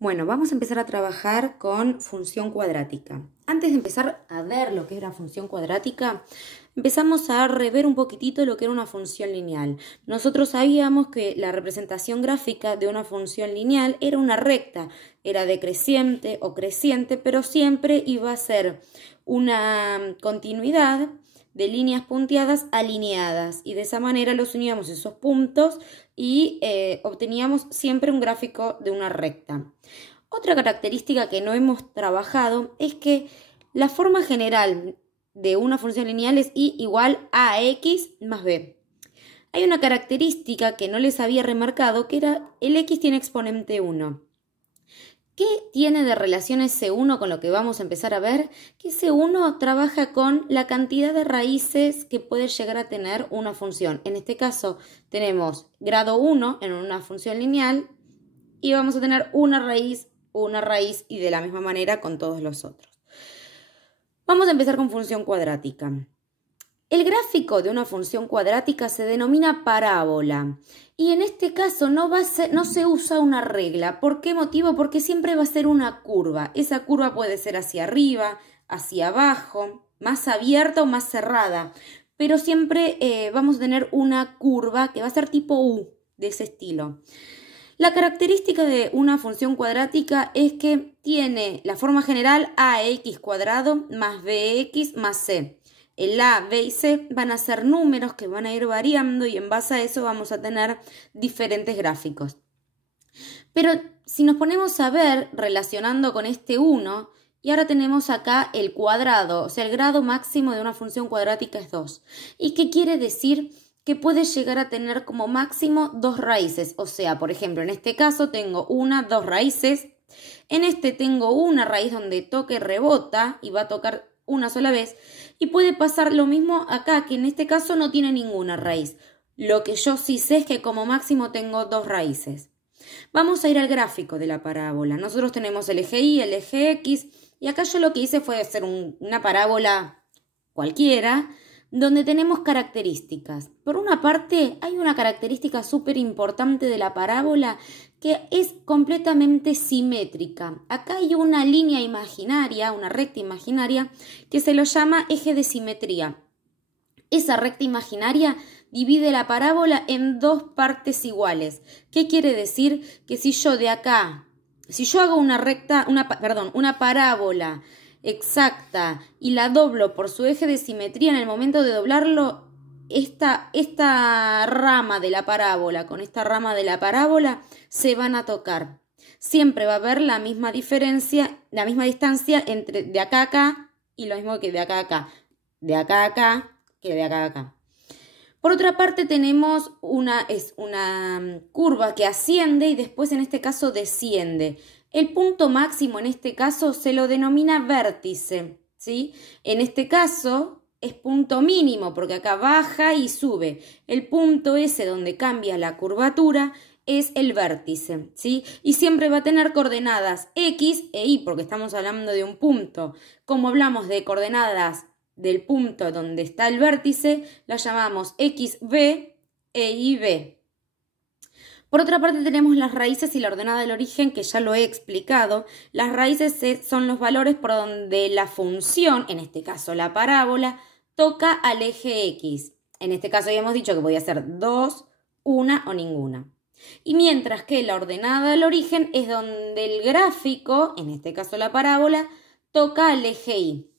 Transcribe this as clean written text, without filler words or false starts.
Bueno, vamos a empezar a trabajar con función cuadrática. Antes de empezar a ver lo que es la función cuadrática, empezamos a rever un poquitito lo que era una función lineal. Nosotros sabíamos que la representación gráfica de una función lineal era una recta, era decreciente o creciente, pero siempre iba a ser una continuidad de líneas punteadas alineadas, y de esa manera los uníamos esos puntos y obteníamos siempre un gráfico de una recta. Otra característica que no hemos trabajado es que la forma general de una función lineal es y igual a x más b. Hay una característica que no les había remarcado, que era el x tiene exponente 1. ¿Qué tiene de relación ese 1 con lo que vamos a empezar a ver? Que ese 1 trabaja con la cantidad de raíces que puede llegar a tener una función. En este caso tenemos grado 1 en una función lineal y vamos a tener una raíz y de la misma manera con todos los otros. Vamos a empezar con función cuadrática. El gráfico de una función cuadrática se denomina parábola y en este caso no se usa una regla. ¿Por qué motivo? Porque siempre va a ser una curva. Esa curva puede ser hacia arriba, hacia abajo, más abierta o más cerrada, pero siempre vamos a tener una curva que va a ser tipo U, de ese estilo. La característica de una función cuadrática es que tiene la forma general ax cuadrado más bx más c. El a, b y c van a ser números que van a ir variando y en base a eso vamos a tener diferentes gráficos. Pero si nos ponemos a ver relacionando con este 1, y ahora tenemos acá el cuadrado, o sea, el grado máximo de una función cuadrática es 2. ¿Y qué quiere decir? Que puede llegar a tener como máximo 2 raíces. O sea, por ejemplo, en este caso tengo 2 raíces. En este tengo una raíz donde toque rebota y va a tocar una sola vez. Y puede pasar lo mismo acá, que en este caso no tiene ninguna raíz. Lo que yo sí sé es que como máximo tengo 2 raíces. Vamos a ir al gráfico de la parábola. Nosotros tenemos el eje Y, el eje X. Y acá yo lo que hice fue hacer una parábola cualquiera, donde tenemos características. Por una parte, hay una característica súper importante de la parábola que es completamente simétrica. Acá hay una línea imaginaria, una recta imaginaria, que se lo llama eje de simetría. Esa recta imaginaria divide la parábola en 2 partes iguales. ¿Qué quiere decir? Que si yo hago una parábola exacta y la doblo por su eje de simetría, en el momento de doblarlo, esta rama de la parábola con esta rama de la parábola se van a tocar. Siempre va a haber la misma diferencia, la misma distancia entre de acá a acá y lo mismo que de acá a acá. De acá a acá que de acá a acá. Por otra parte tenemos una curva que asciende y después en este caso desciende. El punto máximo en este caso se lo denomina vértice, ¿sí? En este caso es punto mínimo porque acá baja y sube. El punto ese donde cambia la curvatura es el vértice, ¿sí? Y siempre va a tener coordenadas X e Y porque estamos hablando de un punto. Como hablamos de coordenadas del punto donde está el vértice, la llamamos XB e YB. Por otra parte tenemos las raíces y la ordenada del origen, que ya lo he explicado. Las raíces son los valores por donde la función, en este caso la parábola, toca al eje X. En este caso habíamos dicho que podía ser 2, 1 o ninguna. Y mientras que la ordenada del origen es donde el gráfico, en este caso la parábola, toca al eje Y.